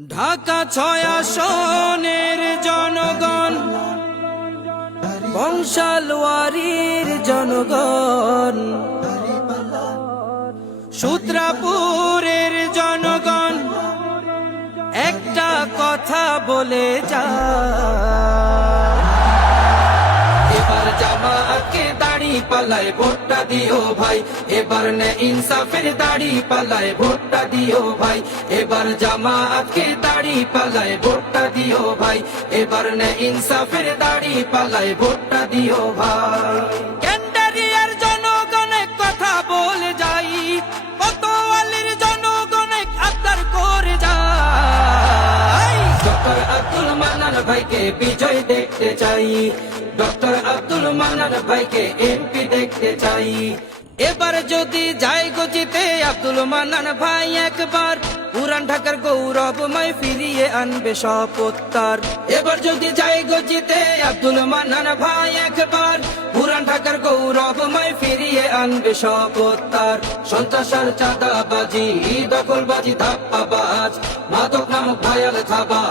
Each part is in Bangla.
ঢাকা ৬ আসনের জনগণ, বংশালওয়ারির জনগণ, সূত্রাপুরের জনগণ একটা কথা বলে যায়, এবার জামাতকে দাড়ি পাল্লায় ভোটটা দিও ভাই, এবার নে ইনসাফের দাড়ি পাল্লায় ভোটটা দিও ভাই, এবার জামাতকে দাড়ি পাল্লায় ভোটটা দিও ভাই, এবার নে ইনসাফের দাড়ি পাল্লায় ভোটটা দিও ভাই। ক্যান্ডারিয়ার জনগণে কথা বলে যাই, কোতোয়ালির জনগণে আবদার করে যাই, ডক্টর আব্দুল মান্নান ভাইকে বিজয় দেখতে চাই, ডক্টর আব্দুল মান্নান ভাইকে এমপি দেখতে চাই। এবার যদি যাই গজিতে আব্দুল মান্নান ভাই একবার, পুরান ঢাকার গৌরবময় ফিরিয়ে আনবে শপথ তার। এবার যদি যাই গজিতে আব্দুল মান্নান ভাই একবার, পুরান ঢাকার গৌরবময় ফিরিয়ে আনবে শপথ তার। সন্ত্রাস আর চাঁদাবাজি, দখলবাজি, ধাপ্পাবাজ, মাদক নামক ভায়াল থাবা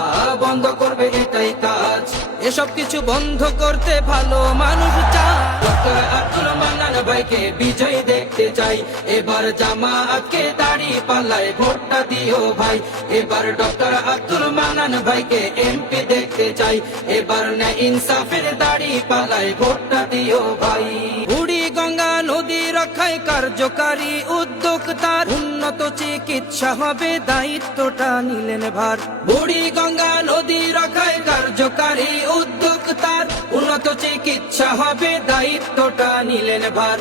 বন্ধ করবে এটাই কাজ। এসব কিছু বন্ধ করতে ভালো মানুষ চায়, ডক্টর আব্দুল মান্নান ভাইকে বিজয় দেখতে চাই, এবার জামাতকে দাড়ি পাল্লায় ভোটটা দিও ভাই, এবার ডক্টর আব্দুল মান্নান ভাইকে এমপি দেখতে চাই, এবার না ইনসাফের দাড়ি পাল্লায় ভোটটা দিও ভাই। বুড়িগঙ্গা নদী রক্ষায় কার্যকারী উদ্যোক্তার, উন্নত চিকিৎসা হবে দায়িত্বটা নিলেন ভার। বুড়িগঙ্গা নদী রক্ষায় কার্যকারী উদ্যোক্তার, উন্নত চিকিৎসা হবে দায়িত্বটা নিলেন ভার।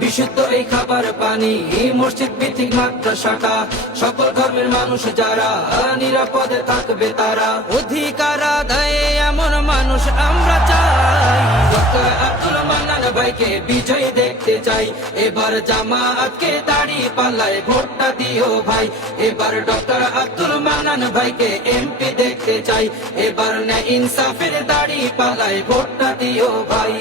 বিশুদ্ধ এই খাবার পানি, মসজিদ ভিত্তিক মাদ্রাসাটা, সকল ধর্মের মানুষ যারা নিরাপদে থাকবে তারা, অধিকার আদায়ে এমন মানুষ আমরা চাই। ডক্টর আব্দুল মান্নান ভাইকে বিজয় দেখতে চাই, এবার জামাতকে দাড়ি পাল্লায় ভোটটা দিও ভাই, এবার ডক্টর আব্দুল মান্নান ভাইকে এমপি দেখতে চাই, এবার না ইনসাফের দাড়ি পাল্লায় ভোটটা দিও ভাই।